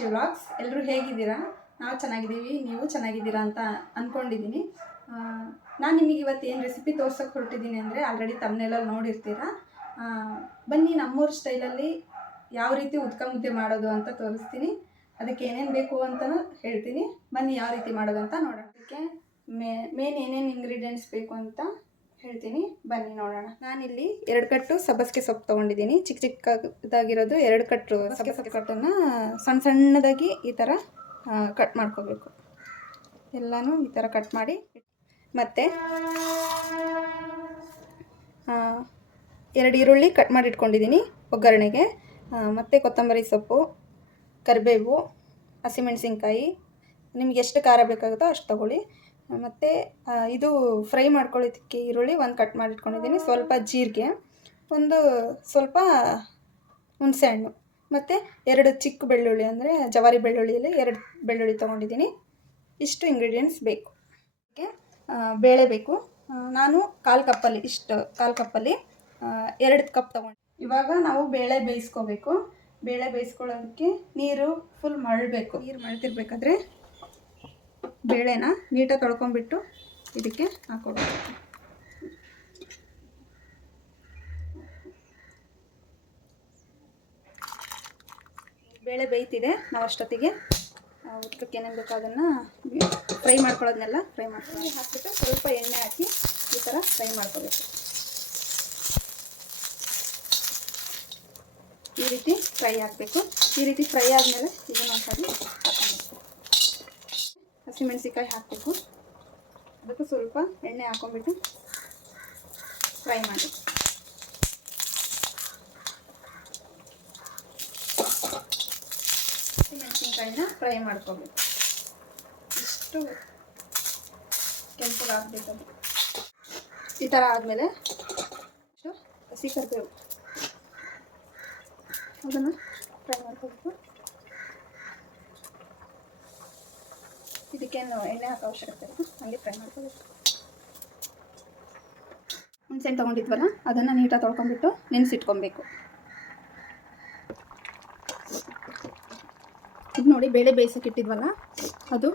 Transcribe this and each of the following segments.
Shashi vlogs ಎಲ್ಲರೂ ಹೇಗಿದ್ದೀರಾ? ನಾವು ಚೆನ್ನಾಗಿದ್ದೀವಿ, ನೀವು ಚೆನ್ನಾಗಿದ್ದೀರಾ ಅಂತ ಅಂದ್ಕೊಂಡಿದ್ದೀನಿ ನಾನು ನಿಮಗೆ ಇವತ್ತು ಏನು ರೆಸಿಪಿ ತೋರ್ಸೋಕ್ಕೆ ಹೊರಟಿದ್ದೀನಿ ಅಂದರೆ ಆಲ್ರೆಡಿ ತಮ್ಮನೆಲ್ಲ ನೋಡಿರ್ತೀರಾ. ಬನ್ನಿ ನಮ್ಮೂರ ಸ್ಟೈಲಲ್ಲಿ ಯಾವ ರೀತಿ ಉದ್ಕ ಮುದ್ದೆ ಮಾಡೋದು ಅಂತ ತೋರಿಸ್ತೀನಿ. ಅದಕ್ಕೆ ಏನೇನು ಬೇಕು ಅಂತಲೂ ಹೇಳ್ತೀನಿ. ಬನ್ನಿ ಯಾವ ರೀತಿ ಮಾಡೋದು ಅಂತ ನೋಡೋಣ. ಅದಕ್ಕೆ ಮೇನ್ ಏನೇನು ಇಂಗ್ರೀಡಿಯೆಂಟ್ಸ್ ಬೇಕು ಅಂತ ಹೇಳ್ತೀನಿ. ಬನ್ನಿ ನೋಡೋಣ. ನಾನಿಲ್ಲಿ ಎರಡು ಕಟ್ಟು ಸಬ್ಬಸಿಗೆ ಸೊಪ್ಪು ತೊಗೊಂಡಿದ್ದೀನಿ. ಚಿಕ್ಕ ಚಿಕ್ಕದಾಗಿರೋದು ಎರಡು ಕಟ್ಟು ಸಬ್ಬಸಿಗೆ ಕಟ್ಟನ್ನು ಸಣ್ಣ ಸಣ್ಣದಾಗಿ ಈ ಥರ ಕಟ್ ಮಾಡ್ಕೋಬೇಕು. ಎಲ್ಲನೂ ಈ ಥರ ಕಟ್ ಮಾಡಿ ಮತ್ತು ಎರಡು ಈರುಳ್ಳಿ ಕಟ್ ಮಾಡಿ ಇಟ್ಕೊಂಡಿದ್ದೀನಿ ಒಗ್ಗರಣೆಗೆ. ಮತ್ತು ಕೊತ್ತಂಬರಿ ಸೊಪ್ಪು ಕರಿಬೇವು ಹಸಿಮೆಣಸಿನ್ಕಾಯಿ. ನಿಮ್ಗೆ ಎಷ್ಟು ಖಾರ ಬೇಕಾಗುತ್ತೋ ಅಷ್ಟು ತೊಗೊಳ್ಳಿ. ಮತ್ತು ಇದು ಫ್ರೈ ಮಾಡ್ಕೊಳ್ಳೋದಕ್ಕೆ ಈರುಳ್ಳಿ ಒಂದು ಕಟ್ ಮಾಡಿಟ್ಕೊಂಡಿದ್ದೀನಿ, ಸ್ವಲ್ಪ ಜೀರಿಗೆ, ಒಂದು ಸ್ವಲ್ಪ ಹುಣಸೆಹಣ್ಣು ಮತ್ತು ಎರಡು ಚಿಕ್ಕ ಬೆಳ್ಳುಳ್ಳಿ ಅಂದರೆ ಜವಾರಿ ಬೆಳ್ಳುಳ್ಳಿಯಲ್ಲಿ ಎರಡು ಬೆಳ್ಳುಳ್ಳಿ ತೊಗೊಂಡಿದ್ದೀನಿ. ಇಷ್ಟು ಇಂಗ್ರೀಡಿಯೆಂಟ್ಸ್ ಬೇಕು. ಓಕೆ ಬೇಳೆ ಬೇಕು. ನಾನು ಕಾಲು ಕಪ್ಪಲ್ಲಿ, ಇಷ್ಟು ಕಾಲು ಕಪ್ಪಲ್ಲಿ ಎರಡು ಕಪ್ ತೊಗೊಂಡು, ಇವಾಗ ನಾವು ಬೇಳೆ ಬೇಯಿಸ್ಕೋಬೇಕು. ಬೇಳೆ ಬೇಯಿಸ್ಕೊಳ್ಳೋದಕ್ಕೆ ನೀರು ಫುಲ್ ಮಳಬೇಕು ನೀರು ಮಳ್ತಿರ್ಬೇಕಾದ್ರೆ ಬೇಳೆನ ನೀಟಾಗಿ ತೊಳ್ಕೊಂಬಿಟ್ಟು ಇದಕ್ಕೆ ಹಾಕೊಡ್ಬೇಕು ಬೇಳೆ ಬೇಯ್ತಿದೆ, ನಾವು ಅಷ್ಟೊತ್ತಿಗೆ ಉತ್ತಕ್ಕೆ ಏನೇನು ಬೇಕೋ ಅದನ್ನು ಫ್ರೈ ಮಾಡ್ಕೊಳ್ಳೋದನ್ನೆಲ್ಲ ಫ್ರೈ ಮಾಡ್ಕೊಂಡು ಹಾಕಿಬಿಟ್ಟು ಸ್ವಲ್ಪ ಎಣ್ಣೆ ಹಾಕಿ ಈ ಥರ ಫ್ರೈ ಮಾಡ್ಕೋಬೇಕು. ಈ ರೀತಿ ಫ್ರೈ ಆಗಬೇಕು ಈ ರೀತಿ ಫ್ರೈ ಆದಮೇಲೆ ಇದನ್ನು ಒಂದ್ಸರಿ ಹಾಕೊಬೇಕು ಹಸಿಮೆಣಸಿಕಾಯಿ ಹಾಕಬೇಕು. ಅದಕ್ಕೆ ಸ್ವಲ್ಪ ಎಣ್ಣೆ ಹಾಕೊಂಡ್ಬಿಟ್ಟು ಫ್ರೈ ಮಾಡಿ. ಹಸಿಮೆಣಸಿನ್ಕಾಯಿನ ಫ್ರೈ ಮಾಡ್ಕೋಬೇಕು. ಇಷ್ಟು ಕೆಂಪಗಾಗಬೇಕು ಅದು. ಈ ಥರ ಆದಮೇಲೆ ಹಸಿ ಕರಿಬೇವು. ಅದನ್ನು ಫ್ರೈ ಮಾಡ್ಕೋಬೇಕು. ಇದಕ್ಕೇನು ಎಣ್ಣೆ ಹಾಕೋ ಅವಶ್ಯಕತೆ ಇಲ್ಲ. ಹಾಗೆ ಫ್ರೈ ಮಾಡ್ಕೋಬೇಕು. ಹುಣಸೆಹಣ್ಣು ತೊಗೊಂಡಿದ್ವಲ್ಲ, ಅದನ್ನು ನೀಟಾಗಿ ತೊಳ್ಕೊಂಡ್ಬಿಟ್ಟು ನೆನೆಸಿಟ್ಕೊಬೇಕು. ಇದು ನೋಡಿ ಬೇಳೆ ಬೇಯಿಸೋಕ್ಕಿಟ್ಟಿದ್ವಲ್ಲ ಅದು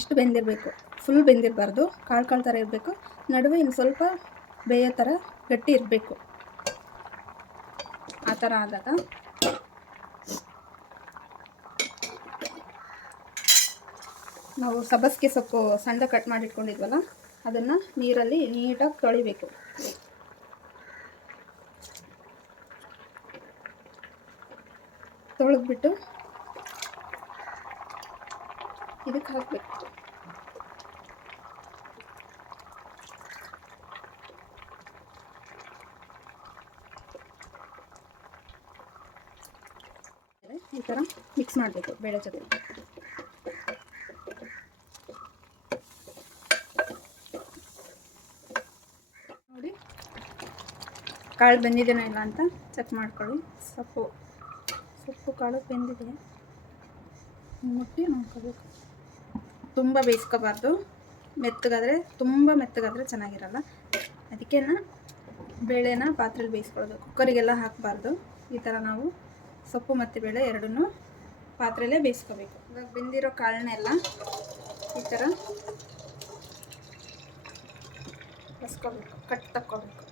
ಇಷ್ಟು ಬೆಂದಿರಬೇಕು. ಫುಲ್ ಬೆಂದಿರಬಾರ್ದು. ಕಾಳು ಕಾಳು ಥರ ಇರಬೇಕು. ನಡುವೆ ಇನ್ನು ಸ್ವಲ್ಪ ಬೇಯೋ ಥರ ಗಟ್ಟಿ ಇರಬೇಕು. ಆ ಥರ ಆದಾಗ ನಾವು ಸಬ್ಬಸಿಗೆ ಸೊಪ್ಪು ಸಣ್ಣ ಕಟ್ ಮಾಡಿ ಇಟ್ಕೊಂಡಿದ್ವಲ್ಲ ಅದನ್ನು ನೀರಲ್ಲಿ ನೀಟಾಗಿ ತೊಳಿಬೇಕು. ತೊಳೆದ್ಬಿಟ್ಟು ಇದಕ್ಕೆ ಹಾಕಬೇಕು. ಈ ಥರ ಮಿಕ್ಸ್ ಮಾಡಬೇಕು ಬೇಳೆ ಜೊತೆ ನೋಡಿ ಕಾಳು ಬೆಂದಿದೆನೋ ಇಲ್ಲ ಅಂತ ಚೆಕ್ ಮಾಡ್ಕೊಳ್ಳಿ. ಸೊಪ್ಪು ಸೊಪ್ಪು ಕಾಳು ಬೆಂದಿದೆ. ಮುಟ್ಟಿ ನೋಡ್ಕೋಬೇಕು ತುಂಬ ಬೇಯಿಸ್ಕೋಬಾರ್ದು. ಮೆತ್ತಗಾದರೆ, ತುಂಬ ಮೆತ್ತಗಾದರೆ ಚೆನ್ನಾಗಿರಲ್ಲ. ಅದಕ್ಕೆ ಬೇಳೆನ ಪಾತ್ರೆಲಿ ಬೇಯಿಸ್ಕೊಳ್ಳೋದು. ಕುಕ್ಕರಿಗೆಲ್ಲ ಹಾಕಬಾರ್ದು. ಈ ಥರ ನಾವು ಸೊಪ್ಪು ಮತ್ತು ಬೇಳೆ ಎರಡನ್ನೂ ಪಾತ್ರೆಯಲ್ಲೇ ಬೇಯಿಸ್ಕೋಬೇಕು. ಇವಾಗ ಬೆಂದಿರೋ ಕಾಳನ್ನೆಲ್ಲ ಈ ಥರ ಬಸ್ಕೋಬೇಕು ಕಟ್ ತಕ್ಕೋಬೇಕು.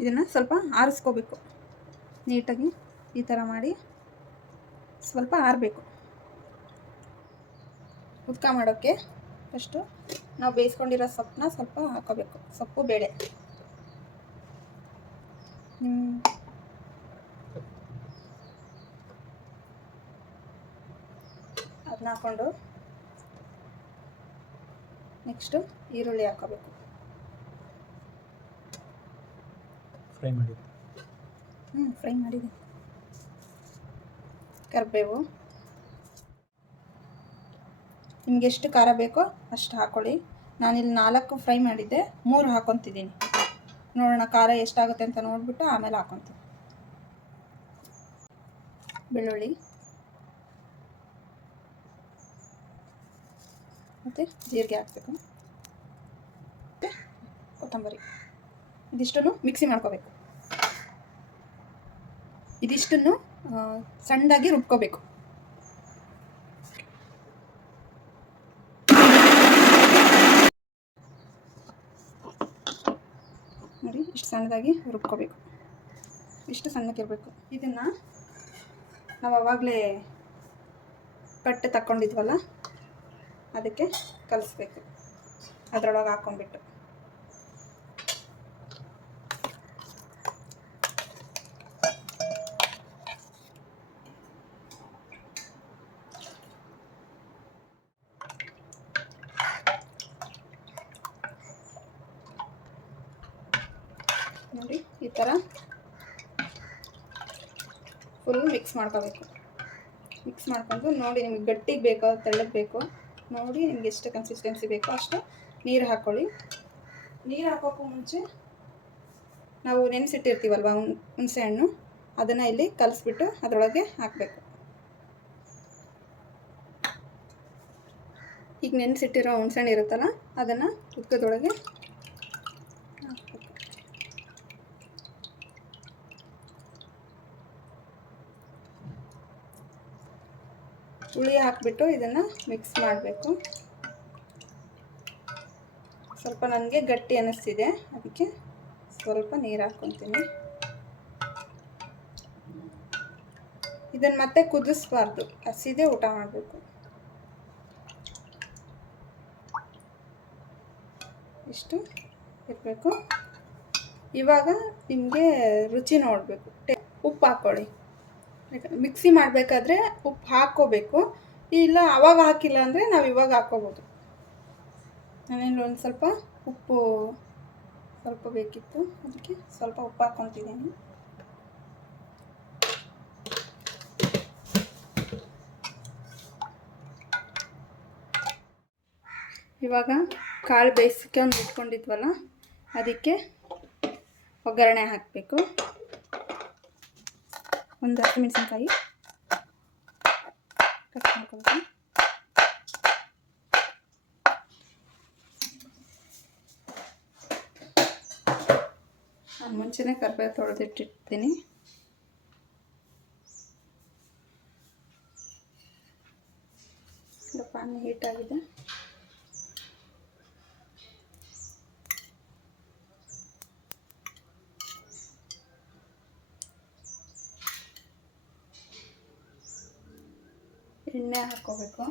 ಇದನ್ನು ಸ್ವಲ್ಪ ಆರಿಸ್ಕೋಬೇಕು. ನೀಟಾಗಿ ಈ ಥರ ಮಾಡಿ ಸ್ವಲ್ಪ ಆರಬೇಕು. ಉದ್ಕ ಮಾಡೋಕ್ಕೆ ಫಸ್ಟು ನಾವು ಬೇಯಿಸ್ಕೊಂಡಿರೋ ಸೊಪ್ಪನ್ನ ಸ್ವಲ್ಪ ಹಾಕೋಬೇಕು. ಸೊಪ್ಪು ಬೇಳೆ. ಅದನ್ನ ಹಾಕ್ಕೊಂಡು ನೆಕ್ಸ್ಟು ಈರುಳ್ಳಿ ಹಾಕೋಬೇಕು. ಫ್ರೈ ಮಾಡಿದ್ದೆ. ಹ್ಞೂ ಫ್ರೈ ಮಾಡಿದೆ. ಕರಿಬೇವು. ನಿಮ್ಗೆ ಎಷ್ಟು ಖಾರ ಬೇಕೋ ಅಷ್ಟು ಹಾಕ್ಕೊಳ್ಳಿ ನಾನಿಲ್ಲಿ ನಾಲ್ಕು ಫ್ರೈ ಮಾಡಿದ್ದೆ, ಮೂರು ಹಾಕೊತಿದ್ದೀನಿ. ನೋಡೋಣ ಖಾರ ಎಷ್ಟಾಗುತ್ತೆ ಅಂತ ನೋಡಿಬಿಟ್ಟು ಆಮೇಲೆ ಹಾಕೊತೀನಿ. ಬೆಳ್ಳುಳ್ಳಿ. ಮತ್ತು ಜೀರಿಗೆ ಹಾಕಬೇಕು. ಮತ್ತು ಕೊತ್ತಂಬರಿ. ಇದಿಷ್ಟನ್ನು ಮಿಕ್ಸಿ ಮಾಡ್ಕೋಬೇಕು. ಇದಿಷ್ಟನ್ನು ಸಣ್ಣದಾಗಿ ರುಬ್ಕೋಬೇಕು. ನೋಡಿ, ಇಷ್ಟು ಸಣ್ಣದಾಗಿ ರುಬ್ಕೋಬೇಕು. ಇಷ್ಟು ಸಣ್ಣಕ್ಕಿರಬೇಕು ಇದನ್ನು ನಾವು ಆವಾಗಲೇ ಕಟ್ಟು ತಕ್ಕೊಂಡಿದ್ವಲ್ಲ, ಅದಕ್ಕೆ ಕಲಿಸ್ಬೇಕು. ಅದರೊಳಗೆ ಹಾಕ್ಕೊಂಬಿಟ್ಟು ನೋಡಿ ಈ ಥರ ಫುಲ್ ಮಿಕ್ಸ್ ಮಾಡ್ಕೋಬೇಕು. ಮಿಕ್ಸ್ ಮಾಡ್ಕೊಂಡು ನೋಡಿ ನಿಮ್ಗೆ ಗಟ್ಟಿಗೆ ಬೇಕೋ, ತೆಳ್ಳಗೆ ಬೇಕೋ. ನೋಡಿ ನಿಮ್ಗೆ ಎಷ್ಟು ಕನ್ಸಿಸ್ಟೆನ್ಸಿ ಬೇಕೋ ಅಷ್ಟು ನೀರು ಹಾಕ್ಕೊಳ್ಳಿ ನೀರು ಹಾಕೋಕ್ಕೂ ಮುಂಚೆ ನಾವು ನೆನೆಸಿಟ್ಟಿರ್ತೀವಲ್ವ ಹುಣಸೆ ಹಣ್ಣು? ಅದನ್ನು ಇಲ್ಲಿ ಕಲಿಸ್ಬಿಟ್ಟು ಅದರೊಳಗೆ ಹಾಕಬೇಕು. ಈಗ ನೆನೆಸಿಟ್ಟಿರೋ ಹುಣಸೆಹಣ್ಣು ಇರುತ್ತಲ್ಲ, ಅದನ್ನು ಉದ್ಕದೊಳಗೆ ಹಾಕ್ಬೇಕು ಹುಳಿ ಹಾಕಿಬಿಟ್ಟು ಇದನ್ನು ಮಿಕ್ಸ್ ಮಾಡಬೇಕು. ಸ್ವಲ್ಪ ನನಗೆ ಗಟ್ಟಿ ಅನ್ನಿಸ್ತಿದೆ ಅದಕ್ಕೆ ಸ್ವಲ್ಪ ನೀರು ಹಾಕ್ಕೊತೀನಿ. ಇದನ್ನು ಮತ್ತೆ ಕುದಿಸ್ಬಾರ್ದು, ಹಸಿದೇ ಊಟ ಮಾಡಬೇಕು. ಇಷ್ಟು ಇರಬೇಕು. ಇವಾಗ ನಿಮಗೆ ರುಚಿ ನೋಡಬೇಕು. ಉಪ್ಪು ಹಾಕ್ಕೊಳ್ಳಿ. ಮಿಕ್ಸಿ ಮಾಡಬೇಕಾದ್ರೆ ಉಪ್ಪು ಹಾಕ್ಕೋಬೇಕು. ಇಲ್ಲ ಅವಾಗ ಹಾಕಿಲ್ಲ ಅಂದರೆ ನಾವು ಇವಾಗ ಹಾಕ್ಕೋಬೋದು. ನಾನೇನು ಒಂದು ಸ್ವಲ್ಪ ಉಪ್ಪು ಸ್ವಲ್ಪ ಬೇಕಿತ್ತು. ಅದಕ್ಕೆ ಸ್ವಲ್ಪ ಉಪ್ಪು ಹಾಕ್ಕೊತಿದ್ದೀನಿ. ಇವಾಗ ಕಾಳು ಬೇಯಿಸಿಕೊಂಡು ಇಟ್ಕೊಂಡಿದ್ವಲ್ಲ ಅದಕ್ಕೆ ಒಗ್ಗರಣೆ ಹಾಕಬೇಕು. ಒಂದು ಹಸಿಮೆಣಸಿನ್ಕಾಯಿ. ಕಟ್ ಮಾಡ್ಕೊಬೇಕು ನಾನು ಮುಂಚೆನೇ ಕರ್ಬೇವು ತೊಳೆದಿಟ್ಟಿರ್ತೀನಿ ಇದು ಪಾನ್ ಹೀಟ್ ಆಗಿದೆ ಎಣ್ಣೆ ಹಾಕ್ಕೋಬೇಕು.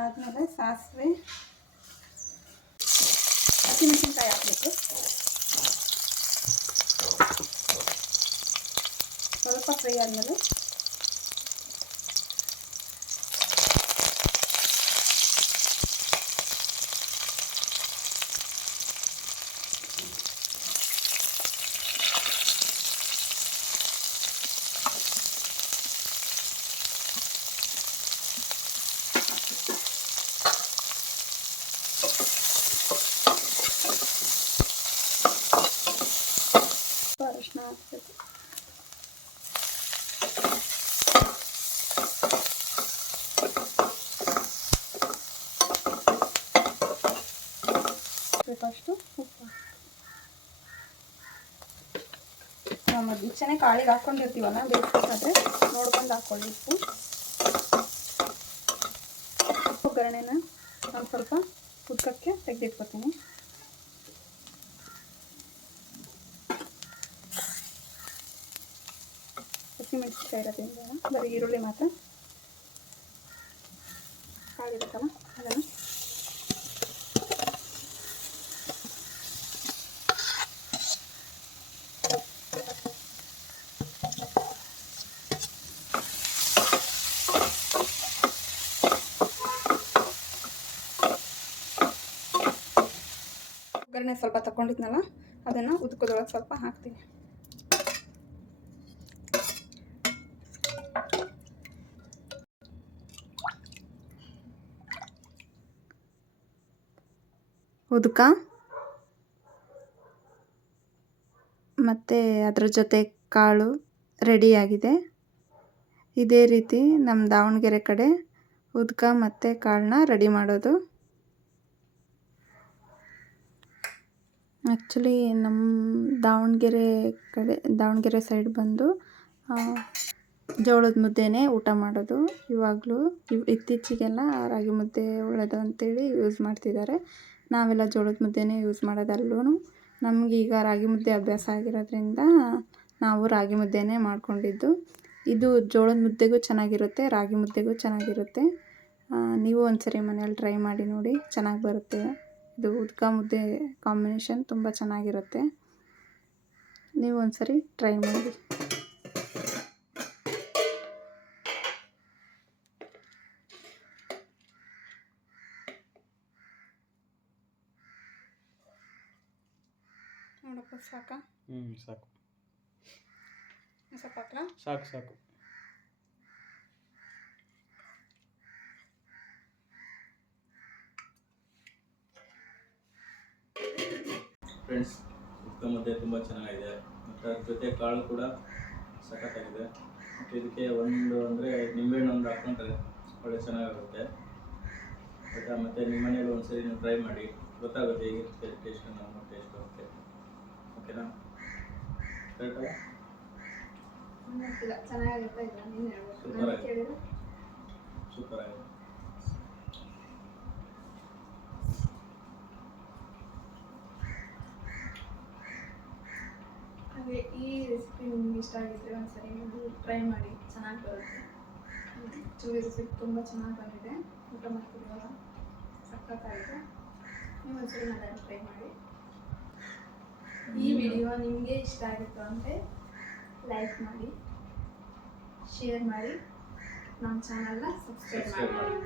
ಆದಮೇಲೆ ಸಾಸಿವೆ. ಹಸಿಮೆಣಸಿನ್ಕಾಯಿ ಹಾಕಬೇಕು. ಸ್ವಲ್ಪ ಫ್ರೈ ಆದಮೇಲೆ ಸ್ವಲ್ಪ ಅರಿಶಿನ ಹಾಕಬೇಕು ಬೇಕಷ್ಟು ಉಪ್ಪು. ನಾವು ಮುಂಚೆನೇ ಕಾಳಿಗೆ ಹಾಕ್ಕೊಂಡಿರ್ತೀವಲ್ಲ ಬೇಯಿಸ್ಬೇಕಾದ್ರೆ ನೋಡ್ಕೊಂಡು ಹಾಕ್ಕೊಳ್ಳಿ ಉಪ್ಪು. ಒಗ್ಗರಣೆನ ನಾನು ಸ್ವಲ್ಪ ಕುದ್ಕಕ್ಕೆ ತೆಗೆದಿಟ್ಕೊತೀನಿ. ಹಸಿಮೆಣಸಿನ್ಕಾಯಿ ಇರೋದ್ರಿಂದ ಬರೀ ಈರುಳ್ಳಿ ಮಾತ್ರ. ಕಾಳಿರುತ್ತಲ್ಲ ಅದನ್ನು ಸ್ವಲ್ಪ ತಗೊಂಡಿದ್ನಲ್ಲ ಅದನ್ನು ಉದ್ಕೋದೊಳಗೆ ಸ್ವಲ್ಪ ಹಾಕ್ತೀನಿ. ಉದುಕ. ಮತ್ತು ಅದರ ಜೊತೆ ಕಾಳು ರೆಡಿಯಾಗಿದೆ. ಇದೇ ರೀತಿ ನಮ್ಮ ದಾವಣಗೆರೆ ಕಡೆ ಉದ್ಕ ಮತ್ತು ಕಾಳನ್ನ ರೆಡಿ ಮಾಡೋದು. ಆ್ಯಕ್ಚುಲಿ ನಮ್ಮ ದಾವಣಗೆರೆ ಕಡೆ, ದಾವಣಗೆರೆ ಸೈಡ್ ಬಂದು ಜೋಳದ ಮುದ್ದೆನೇ ಊಟ ಮಾಡೋದು. ಇವಾಗಲೂ ಇವ್, ಇತ್ತೀಚೆಗೆಲ್ಲ ರಾಗಿ ಮುದ್ದೆ ಒಳ್ಳೆಯದು ಅಂತೇಳಿ ಯೂಸ್ ಮಾಡ್ತಿದ್ದಾರೆ. ನಾವೆಲ್ಲ ಜೋಳದ ಮುದ್ದೆನೇ ಯೂಸ್ ಮಾಡೋದಲ್ಲೂ. ನಮ್ಗೆ ಈಗ ರಾಗಿ ಮುದ್ದೆ ಅಭ್ಯಾಸ ಆಗಿರೋದ್ರಿಂದ ನಾವು ರಾಗಿ ಮುದ್ದೆನೇ ಮಾಡಿಕೊಂಡಿದ್ದು. ಇದು ಜೋಳದ ಮುದ್ದೆಗೂ ಚೆನ್ನಾಗಿರುತ್ತೆ, ರಾಗಿ ಮುದ್ದೆಗೂ ಚೆನ್ನಾಗಿರುತ್ತೆ. ನೀವು ಒಂದು ಸರಿ ಮನೇಲಿ ಟ್ರೈ ಮಾಡಿ ನೋಡಿ, ಚೆನ್ನಾಗಿ ಬರುತ್ತೆ. ಇದು ಉದ್ಕ ಮುದ್ದೆ ಕಾಂಬಿನೇಷನ್ ತುಂಬ ಚೆನ್ನಾಗಿರುತ್ತೆ. ನೀವು ಒಂದ್ಸರಿ ಟ್ರೈ ಮಾಡಿ. ನೋಡಪ್ಪ ಸಾಕಾ? ಹ್ಞೂ ಸಾಕು. ಸ್ವಲ್ಪ ಸಾಕು ಸಾಕು. ಫ್ರೆಂಡ್ಸ್ ಉದ್ಕ ಮುದ್ದೆ ತುಂಬ ಚೆನ್ನಾಗಿದೆ. ಮತ್ತು ಅದ್ರ ಜೊತೆ ಕಾಳು ಕೂಡ ಸಖತ್ತಾಗಿದೆ. ಮತ್ತು ಇದಕ್ಕೆ ಒಂದು ಅಂದರೆ ನಿಂಬೆಹಣ್ಣು ಒಂದು ಹಾಕ್ಕೊಂಡ್ರೆ ಒಳ್ಳೆ ಚೆನ್ನಾಗಾಗುತ್ತೆ. ಆಯಿತಾ? ಮತ್ತು ನಿಮ್ಮ ಮನೇಲಿ ಒಂದ್ಸರಿ ನೀವು ಟ್ರೈ ಮಾಡಿ. ಗೊತ್ತಾಗುತ್ತೆ ಹೇಗಿರುತ್ತೆ ಟೇಸ್ಟ್ ನಮ್ಮ ಟೇಸ್ಟ್ ಓಕೆ ಓಕೆನಾ ಕರೆಕ್ಟಲ್ಲ ಸೂಪರ್ ಆಗಿದೆ. ಸೂಪರ್ ಆಗಿದೆ. ಹಾಗೆ ಈ ರೆಸಿಪಿ ನಿಮ್ಗೆ ಇಷ್ಟ ಆಗಿದ್ರೆ ಒಂದ್ಸರಿ ನೀವು ಟ್ರೈ ಮಾಡಿ, ಚೆನ್ನಾಗಿ ಬರುತ್ತೆ. ಚೂರಿ ರೆಸಿಪಿ ತುಂಬ ಚೆನ್ನಾಗಿ ಬಂದಿದೆ. ಊಟ ಮಾಡ್ತಿದ್ದೀವಲ್ಲ ಸಖತ್ತಾಗಿದೆ. ನೀವು ಒಂದ್ಸರಿ ಮನೆಯಲ್ಲಿ ಟ್ರೈ ಮಾಡಿ. ಈ ವಿಡಿಯೋ ನಿಮಗೆ ಇಷ್ಟ ಆಗಿತ್ತು ಅಂದರೆ ಲೈಕ್ ಮಾಡಿ ಶೇರ್ ಮಾಡಿ. ನಮ್ಮ ಚಾನಲ್ನ ಸಬ್ಸ್ಕ್ರೈಬ್ ಮಾಡಿ.